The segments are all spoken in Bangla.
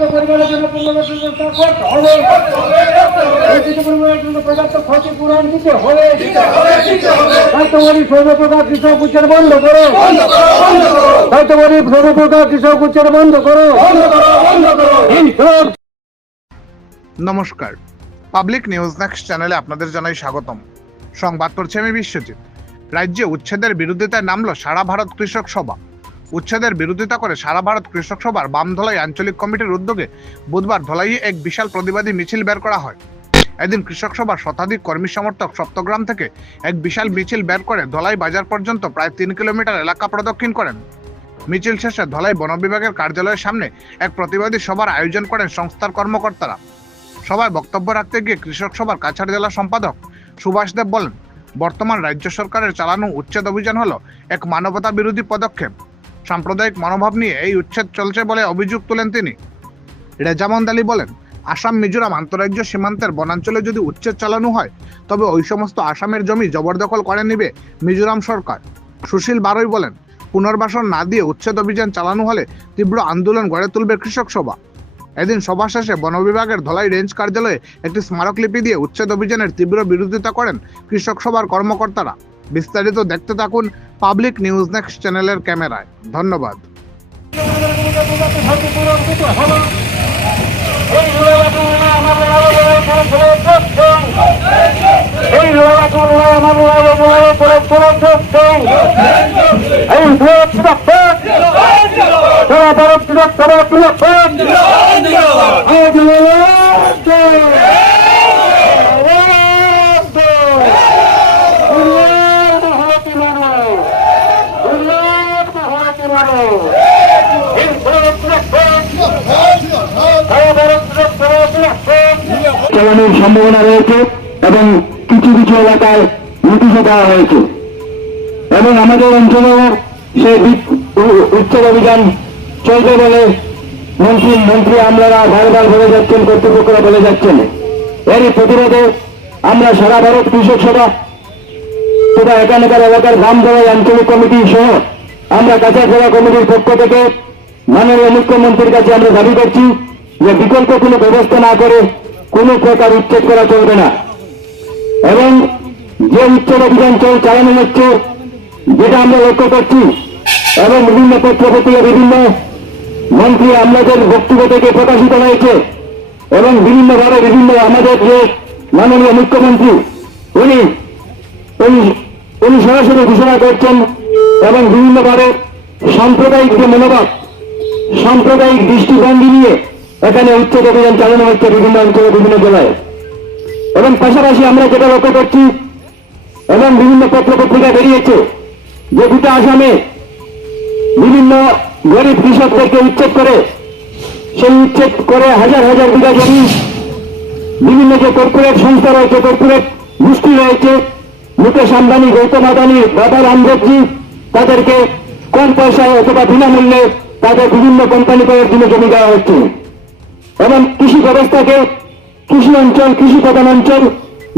দূষিত পরিমাণের জন্য পুনর্বাসন ব্যবস্থা করতে হবে। দূষিত পরিমাণের জন্য পর্যাপ্ত ক্ষতিপূরণ দিতে হবে। নমস্কার। পাবলিক নিউজ নেক্সট চ্যানেলে আপনাদের জানাই স্বাগতম। সংবাদ পড়ছে আমি বিশ্বজিৎ। রাজ্যে উচ্ছেদের বিরোধিতায় নামলো সারা ভারত কৃষক সভা। উচ্ছেদের বিরোধিতা করে সারা ভারত কৃষক সভার বামধলাই আঞ্চলিক কমিটির উদ্যোগে বুধবার ধলাইয়ে এক বিশাল প্রতিবাদী মিছিল বের করা হয়। এদিন কৃষক সভার শতাধিক কর্মী সমর্থক সপ্তগ্রাম থেকে এক বিশাল মিছিল বের করে ধলাই বাজার পর্যন্ত প্রায় তিন কিলোমিটার এলাকা প্রদক্ষিণ করেন। মিছিল শেষে ধলাই বন বিভাগের কার্যালয়ের সামনে এক প্রতিবাদী সভার আয়োজন করেন সংস্থার কর্মকর্তারা। সভায় বক্তব্য রাখতে গিয়ে কৃষক সভার কাছাড় জেলা সম্পাদক সুভাষ দেব বলেন, বর্তমান রাজ্য সরকারের চালানো উচ্ছেদ অভিযান হলো এক মানবতা বিরোধী পদক্ষেপ। সাম্প্রদায়িক মনোভাব নিয়ে এই উচ্ছেদ চলছে বলে অভিযোগ তোলেন তিনি। রেজামন্দ আলী বলেন, আসাম, মিজোরাম আন্তরাজ্য সীমান্তের বনাঞ্চলে যদি উচ্ছেদ চালানো হয়, তবে ওই সমস্ত আসামের জমি জবরদখল করে নেবে মিজোরাম সরকার। সুশীল বারই বলেন, পুনর্বাসন না দিয়ে উচ্ছেদ অভিযান চালানো হলে তীব্র আন্দোলন গড়ে তুলবে কৃষক সভা। এদিন সভা শেষে বন বিভাগের ধলাই রেঞ্জ কার্যালয়ে একটি স্মারকলিপি দিয়ে উচ্ছেদ অভিযানের তীব্র বিরোধিতা করেন কৃষক সভার কর্মকর্তারা। বিস্তারিত দেখতে থাকুন পাবলিক নিউজ নেক্সট চ্যানেলের ক্যামেরায়। ধন্যবাদ। এই লড়াইগুলো আমার লড়াই করে করে করছেন এই লড়াইগুলো আমার লড়াই করে করে করে করছেন এই ভারত রক্ষক সারা ভারত রক্ষক রক্ষক আজ চালানোর সম্ভাবনা রয়েছে এবং কিছু কিছু এলাকায় নোটিশও দেওয়া হয়েছে। এবং আমাদের অঞ্চলেও বিক- উচ্ছেদ অভিযান চলবে বলে মন্ত্রী মন্ত্রী আমলারা বারবার বলে যাচ্ছেন, কর্তৃপক্ষরা বলে যাচ্ছেন। এরই প্রতিরোধে আমরা সারা ভারত কৃষক সভা তথা এখানকার এলাকার গ্রাম জেলায় আঞ্চলিক কমিটি সহ আমরা কাছাড় কমিটির পক্ষ থেকে মাননীয় মুখ্যমন্ত্রীর কাছে আমরা দাবি করছি যে বিকল্প কোনো ব্যবস্থা না করে কোনো প্রকার উচ্ছেদ করা চলবে না। এবং যে উচ্ছেদ অভিযান চল, চালানো হচ্ছে, যেটা আমরা লক্ষ্য করছি, এবং বিভিন্ন পত্রপত্রিকা, বিভিন্ন মন্ত্রী আমাদের বক্তব্য থেকে প্রকাশিত হয়েছে, এবং বিভিন্নভাবে বিভিন্ন আমাদের যে মাননীয় মুখ্যমন্ত্রী উনি উনি সরাসরি ঘোষণা করছেন, এবং বিভিন্নভাবে সাম্প্রদায়িক যে মনোভাব, সাম্প্রদায়িক দৃষ্টিভঙ্গি নিয়ে এখানে উচ্ছেদ অভিযান চালানো হচ্ছে বিভিন্ন অঞ্চলে, বিভিন্ন জেলায়। এবং পাশাপাশি আমরা যেটা লক্ষ্য করছি, এবং বিভিন্ন পত্র পত্রিকা বেরিয়েছে, যে গোটা আসামে বিভিন্ন গরিব কৃষকদেরকে উচ্ছেদ করে, সেই উচ্ছেদ করে হাজার হাজার বিঘা জমি, বিভিন্ন যে কর্পোরেট সংস্থা রয়েছে, কর্পোরেট গোষ্ঠী রয়েছে, মুকেশ আম্বানি, গৌতম আদানি বাবা রামদেবজি তাদেরকে কম পয়সায় অথবা বিনামূল্যে তাদের বিভিন্ন কোম্পানি করার জন্য জমি দেওয়া হচ্ছে। এবং কৃষি ব্যবস্থাকে কৃষি অঞ্চল, কৃষি প্রধান অঞ্চল,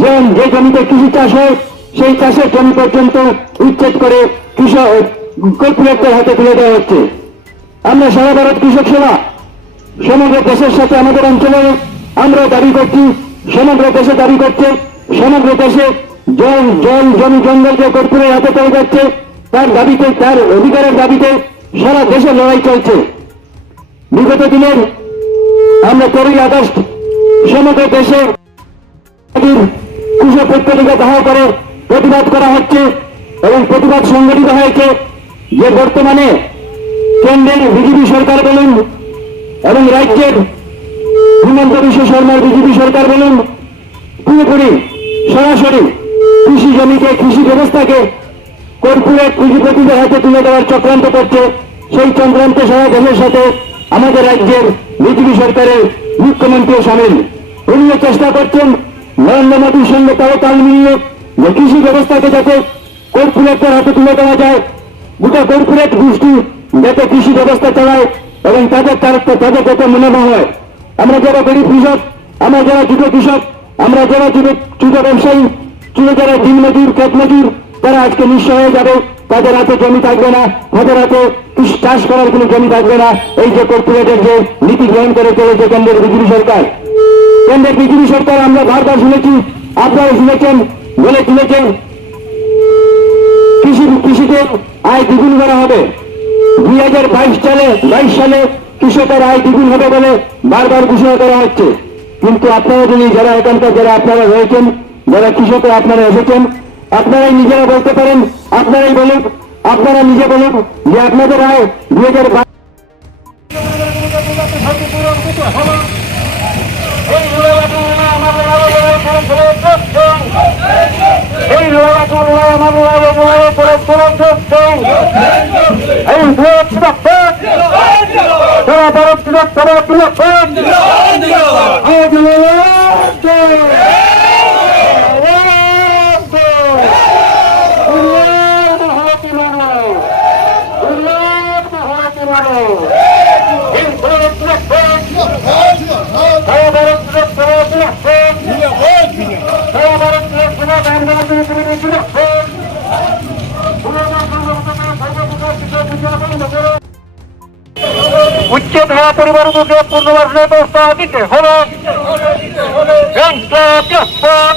যেমন যে জমিতে কৃষি চাষ হয়, সেই চাষের জমি পর্যন্ত উচ্ছেদ করে কৃষক, কর্পোরেটদের হাতে তুলে দেওয়া হচ্ছে। আমরা সারা ভারত কৃষক সেবা সমগ্র দেশের সাথে আমাদের অঞ্চলে আমরা দাবি করছি, সমগ্র দেশে দাবি করছে, সমগ্র দেশে জল জল, জমি, জঙ্গল যে কর্পূরের হাতে চলে যাচ্ছে, তার দাবিতে, তার অধিকারের দাবিতে সারা দেশে লড়াই চলছে। বিগত দিনের আমরা তেরোই আগস্ট সমগ্র দেশে কৃষক পত্রিকা দাহ করে, প্রতিবাদ করা হচ্ছে এবং প্রতিবাদ সংগঠিত হয়েছে। যে বর্তমানে কেন্দ্রের বিজেপি সরকার বলুন এবং রাজ্যের হিমন্ত বিশ্ব শর্মার বিজেপি সরকার বলুন, পুরোপুরি সরাসরি কৃষি জমিকে, কৃষি ব্যবস্থাকে কর্পোরেট পুঁজিপতিদের হাতে তুলে দেওয়ার চক্রান্ত করছে। সেই চক্রান্তে সারা দেশের সাথে আমাদের রাজ্যের বিজেপি সরকারের মুখ্যমন্ত্রীও সামিল। উনিও চেষ্টা করছেন নরেন্দ্র মোদীর সঙ্গে তাও তাল মিলিয়ে যে কৃষি ব্যবস্থাকে যাতে কর্পোরেটদের হাতে তুলে দেওয়া যায়, গোটা কর্পোরেট গোষ্ঠী যাতে কৃষি ব্যবস্থা চালায় এবং তাদের তার তাদের যাতে মুনাফা হয়। আমরা যারা গরিব কৃষক, আমরা যারা ছোট কৃষক, আমরা যারা ছোট ছোট ব্যবসায়ী ছোট যারা দিন মজুর ক্ষেত মজুর তারা আজকে নিঃস্ব হয়ে যাবে। তাদের হাতে জমি থাকবে না তাদের হাতে চাষ করার কোনো জমি থাকবে না। এই যে কর্পোরেটের যে নীতি গ্রহণ করে চলেছে কেন্দ্রের বিজেপি সরকার। কেন্দ্রের বিজেপি সরকার, আমরা বারবার শুনেছি আপনারা শুনেছেন, বলে শুনেছেন, কৃষি কৃষিতে আয় দ্বিগুণ করা হবে। দুই হাজার বাইশ সালে বাইশ সালে কৃষকের আয় দ্বিগুণ হবে বলে বারবার ঘোষণা করা হচ্ছে। কিন্তু আপনারা যদি যারা এখানকার যারা আপনারা রয়েছেন, যারা কৃষকরা আপনারা এসেছেন আপনারাই নিজেরা বলতে পারেন আপনারাই বলুন আপনারা নিজে বলুন যে আপনাদের আয় দুই হাজার এই লড়াইগুলো আমার লড়াই লড়াই করে করে চলছে এই ভোট রক্ত সারা ভারত রক্ত রক্ত রক্ত আজ রক্ত উচ্চ ধারা পরিবারগুলোকে পুনর্বাসনের ব্যবস্থা দিতে হবে ইনকলাব জিন্দাবাদ!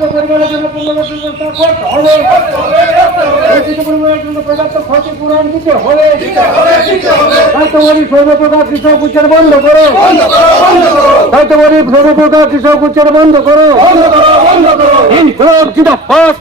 রক্ষা পরিবারের জন্য পুনর্বাসন ব্যবস্থা করতে হবে। কৃষক পরিবারের জন্য পর্যাপ্ত ক্ষতিপূরণ দিতে হবে। দায়িত্ব সর্বপ্রকার কৃষক উচ্চার বন্ধ করো। দায়িত্ব সর্বপ্রকার কৃষক উচ্চার বন্ধ করো। ইনকলাব জিন্দাবাদ।